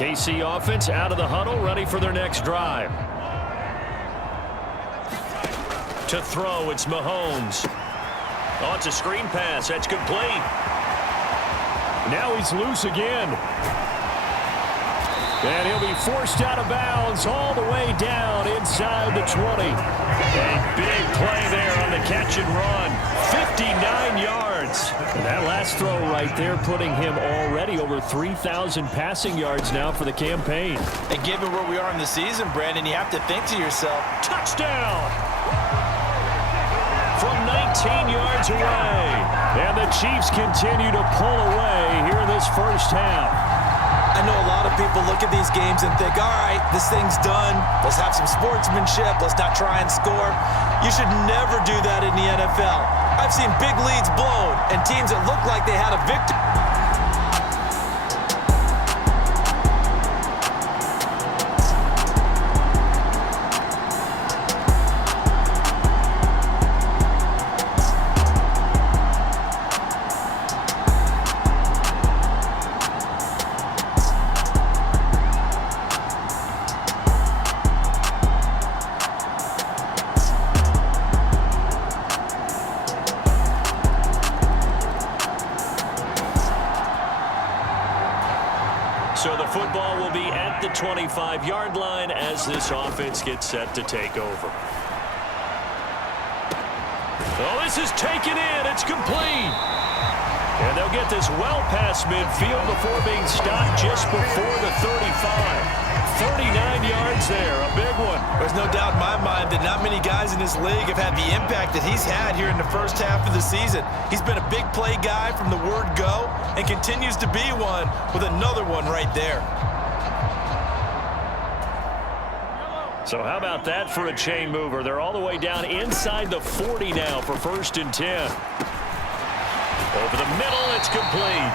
KC offense out of the huddle, ready for their next drive. To throw, it's Mahomes. Oh, it's a screen pass. That's complete. Now he's loose again. And he'll be forced out of bounds all the way down inside the 20. A big play there on the catch and run. 59 yards. And that last throw right there putting him already over 3,000 passing yards now for the campaign. And given where we are in the season, Brandon, you have to think to yourself, touchdown! From 19 yards away. And the Chiefs continue to pull away here in this first half. I know a lot of people look at these games and think, all right, this thing's done. Let's have some sportsmanship. Let's not try and score. You should never do that in the NFL. I've seen big leads blown and teams that look like they had a victory. So the football will be at the 25-yard line as this offense gets set to take over. Oh, this is taken in. It's complete. And they'll get this well past midfield before being stopped just before the 35. 39 yards there, a big one. There's no doubt in my mind that not many guys in this league have had the impact that he's had here in the first half of the season. He's been a big play guy from the word go and continues to be one with another one right there. So how about that for a chain mover? They're all the way down inside the 40 now for 1st and 10. Over the middle, it's complete.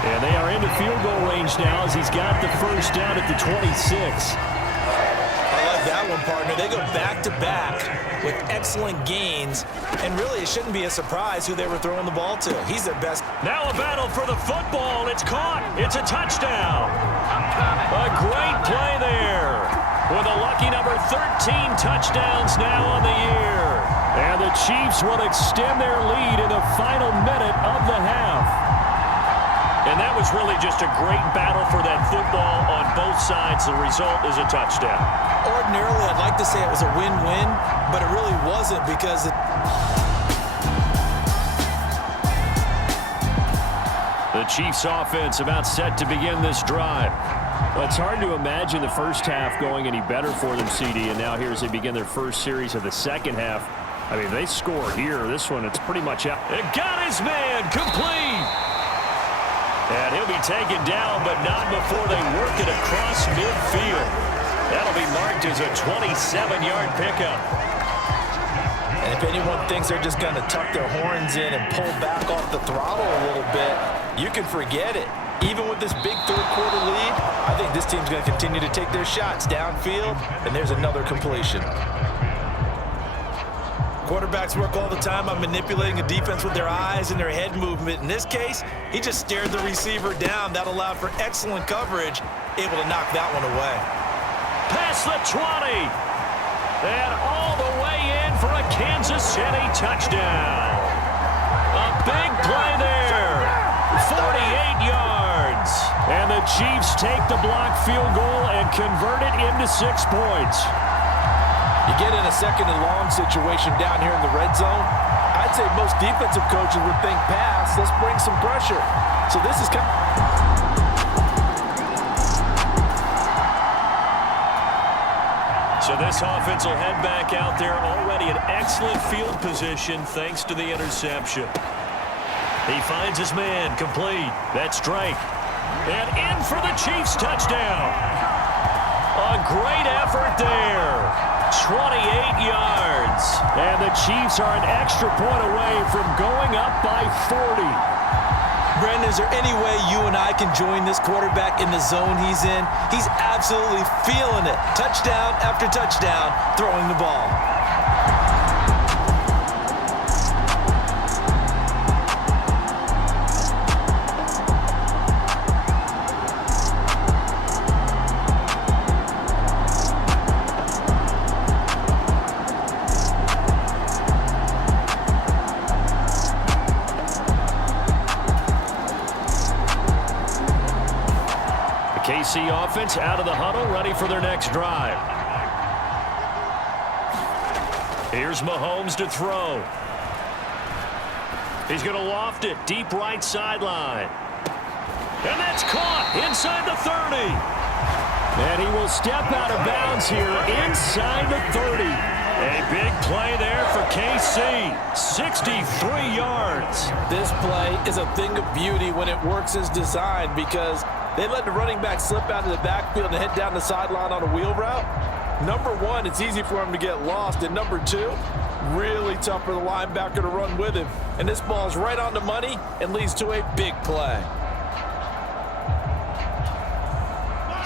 And they are into field goal range now as he's got the first down at the 26. I like that one, partner. They go back-to-back with excellent gains, and really it shouldn't be a surprise who they were throwing the ball to. He's their best. Now a battle for the football. It's caught. It's a touchdown. A great play there with a lucky number 13 touchdowns now on the year. And the Chiefs will extend their lead in the final minute of the half. And that was really just a great battle for that football on both sides. The result is a touchdown. Ordinarily, I'd like to say it was a win-win, but it really wasn't because the Chiefs offense about set to begin this drive. Well, it's hard to imagine the first half going any better for them, CD, and now here as they begin their first series of the second half. I mean, they score here. This one, it's pretty much out. It got his man complete. And he'll be taken down, but not before they work it across midfield. That'll be marked as a 27-yard pickup. And if anyone thinks they're just going to tuck their horns in and pull back off the throttle a little bit, you can forget it. Even with this big third-quarter lead, I think this team's going to continue to take their shots downfield, and there's another completion. Quarterbacks work all the time on manipulating a defense with their eyes and their head movement. In this case, he just stared the receiver down. That allowed for excellent coverage, able to knock that one away. Past the 20. And all the way in for a Kansas City touchdown. A big play there. 48 yards. And the Chiefs take the block field goal and convert it into 6 points. You get in a second and long situation down here in the red zone, I'd say most defensive coaches would think pass, let's bring some pressure. So this is kind of... So this offense will head back out there already in excellent field position thanks to the interception. He finds his man complete. That's Drake. And in for the Chiefs touchdown. A great effort there. 28 yards. And the Chiefs are an extra point away from going up by 40. Brandon, is there any way you and I can join this quarterback in the zone he's in? He's absolutely feeling it. Touchdown after touchdown, throwing the ball. KC offense out of the huddle, ready for their next drive. Here's Mahomes to throw. He's going to loft it deep right sideline. And that's caught inside the 30. And he will step out of bounds here inside the 30. A big play there for KC. 63 yards. This play is a thing of beauty when it works as designed because they let the running back slip out of the backfield and head down the sideline on a wheel route. Number one, it's easy for him to get lost. And number two, really tough for the linebacker to run with him. And this ball's right on the money and leads to a big play.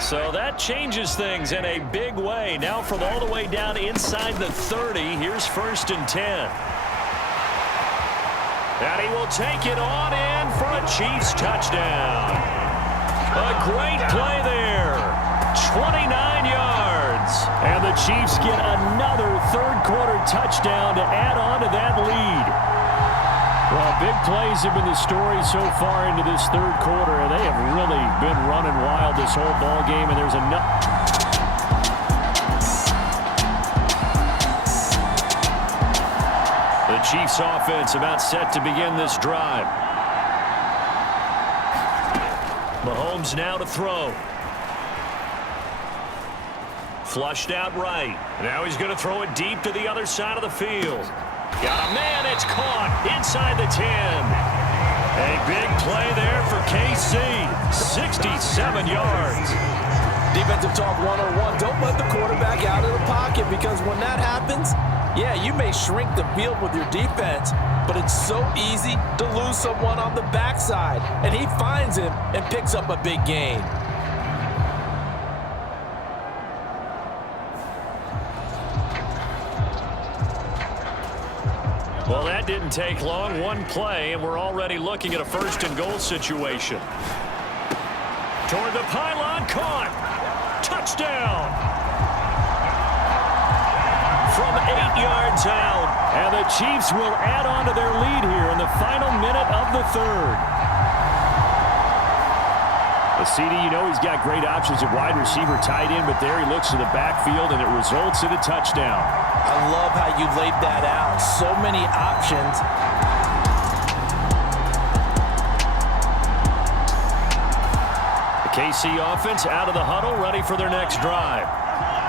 So that changes things in a big way. Now from all the way down inside the 30, here's 1st and 10. And he will take it on in for a Chiefs touchdown. A great play there. 29 yards. And the Chiefs get another third-quarter touchdown to add on to that lead. Well, big plays have been the story so far into this third quarter, and they have really been running wild this whole ball game, and there's enough. The Chiefs offense about set to begin this drive. Mahomes now to throw. Flushed out right. Now he's going to throw it deep to the other side of the field. Got a man, it's caught inside the 10. A big play there for KC. 67 yards. Defensive talk 101. Don't let the quarterback out of the pocket because when that happens, yeah, you may shrink the field with your defense, but it's so easy to lose someone on the backside. And he finds him and picks up a big gain. Well, that didn't take long. One play, and we're already looking at a 1st and goal situation. Toward the pylon, caught. Touchdown. From 8 yards out. And the Chiefs will add on to their lead here in the final minute of the third. The CD, you know he's got great options at wide receiver, tight end, but there he looks to the backfield, and it results in a touchdown. I love how you laid that out. So many options. The KC offense out of the huddle, ready for their next drive.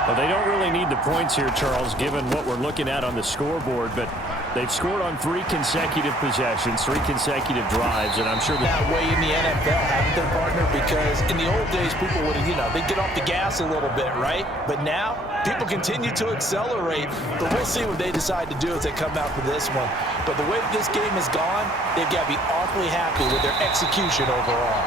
Well, they don't really need the points here, Charles, given what we're looking at on the scoreboard, but they've scored on 3 consecutive possessions, 3 consecutive drives, and I'm sure that way in the NFL, haven't they, partner? Because in the old days, people would, they'd get off the gas a little bit, right? But now, people continue to accelerate, but we'll see what they decide to do as they come out for this one. But the way that this game has gone, they've got to be awfully happy with their execution overall.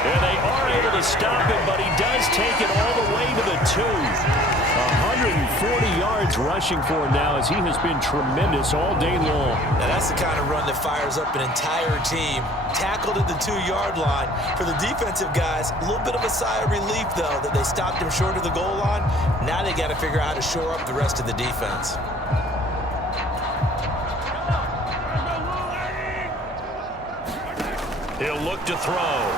And they are able to stop him, but he does take it all the way to the 2. 140 yards rushing for him now as he has been tremendous all day long. Now that's the kind of run that fires up an entire team. Tackled at the 2-yard line. For the defensive guys, a little bit of a sigh of relief, though, that they stopped him short of the goal line. Now they got to figure out how to shore up the rest of the defense. He'll look to throw.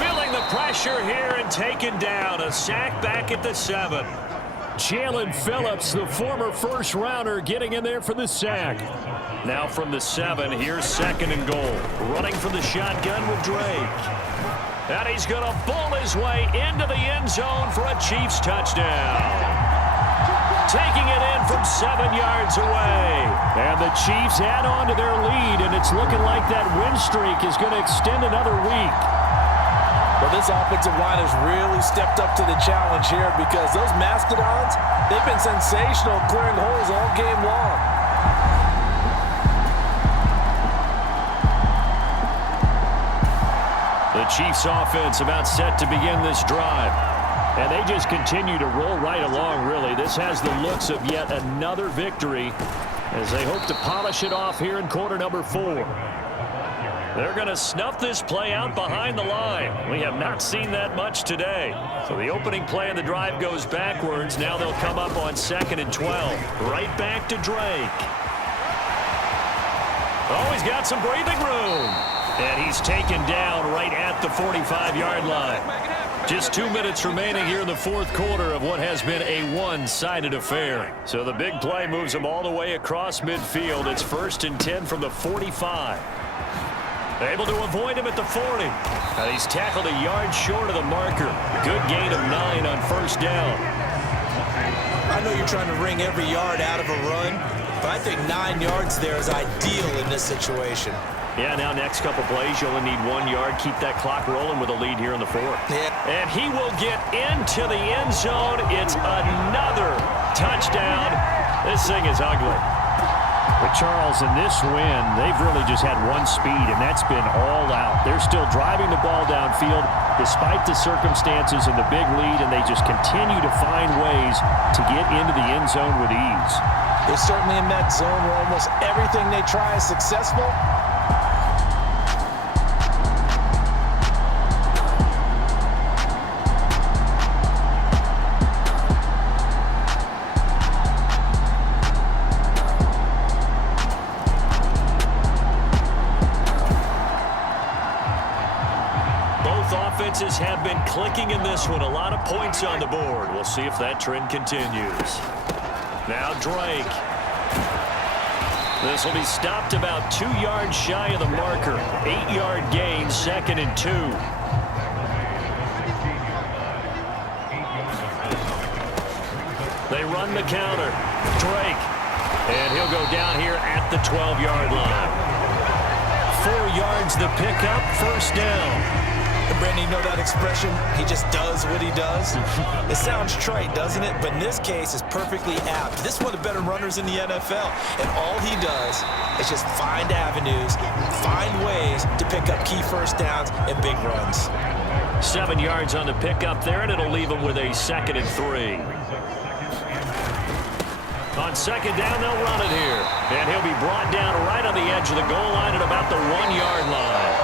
Feeling the pressure here and taken down. A sack back at the 7. Jalen Phillips, the former first-rounder, getting in there for the sack. Now from the 7, here's 2nd and goal. Running for the shotgun with Drake. And he's going to bull his way into the end zone for a Chiefs touchdown. Taking it in from 7 yards away. And the Chiefs add on to their lead, and it's looking like that win streak is going to extend another week. Well, this offensive line has really stepped up to the challenge here because those Mastodons, they've been sensational clearing holes all game long. The Chiefs offense about set to begin this drive. And they just continue to roll right along, really. This has the looks of yet another victory as they hope to polish it off here in quarter number 4. They're going to snuff this play out behind the line. We have not seen that much today. So the opening play of the drive goes backwards. Now they'll come up on 2nd and 12. Right back to Drake. Oh, he's got some breathing room. And he's taken down right at the 45-yard line. Just 2 minutes remaining here in the fourth quarter of what has been a one-sided affair. So the big play moves them all the way across midfield. It's 1st and 10 from the 45. Able to avoid him at the 40. And he's tackled a yard short of the marker. Good gain of 9 on first down. I know you're trying to wring every yard out of a run, but I think 9 yards there is ideal in this situation. Yeah, now next couple plays, you only need 1 yard. Keep that clock rolling with a lead here in the fourth. Yeah. And he will get into the end zone. It's another touchdown. This thing is ugly. But Charles, in this win, they've really just had one speed, and that's been all out. They're still driving the ball downfield despite the circumstances and the big lead, and they just continue to find ways to get into the end zone with ease. They're certainly in that zone where almost everything they try is successful. Offenses have been clicking in this one. A lot of points on the board. We'll see if that trend continues. Now Drake. This will be stopped about 2 yards shy of the marker. 8-yard gain, 2nd and 2. They run the counter. Drake. And he'll go down here at the 12-yard line. 4 yards the pickup, first down. Brandon, you know that expression? He just does what he does. It sounds trite, doesn't it? But in this case, it's perfectly apt. This is one of the better runners in the NFL. And all he does is just find avenues, find ways to pick up key first downs and big runs. 7 yards on the pickup there, and it'll leave him with a 2nd and 3. On 2nd down, they'll run it here. And he'll be brought down right on the edge of the goal line at about the 1-yard line.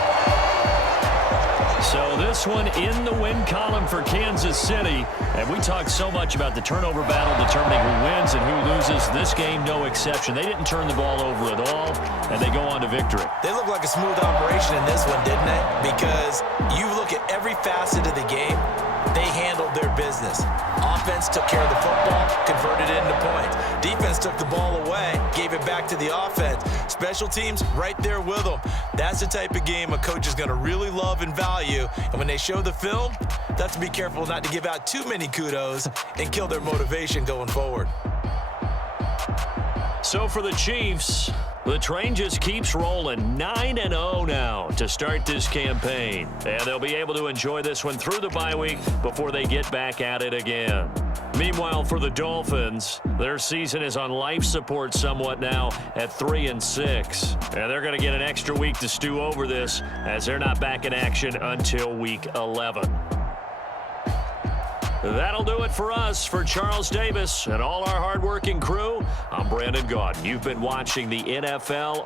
So this one in the win column for Kansas City. And we talked so much about the turnover battle determining who wins and who loses. This game, no exception. They didn't turn the ball over at all, and they go on to victory. They look like a smooth operation in this one, didn't they? Because you look at every facet of the game, they handled their business. Offense took care of the football, converted it into points. Defense took the ball away, gave it back to the offense. Special teams right there with them. That's the type of game a coach is going to really love and value. And when they show the film, they have to be careful not to give out too many kudos and kill their motivation going forward. So for the Chiefs, the train just keeps rolling. 9-0 now to start this campaign. And they'll be able to enjoy this one through the bye week before they get back at it again. Meanwhile, for the Dolphins, their season is on life support somewhat now at 3-6. And they're going to get an extra week to stew over this as they're not back in action until week 11. That'll do it for us. For Charles Davis and all our hardworking crew, I'm Brandon Gaudin. You've been watching the NFL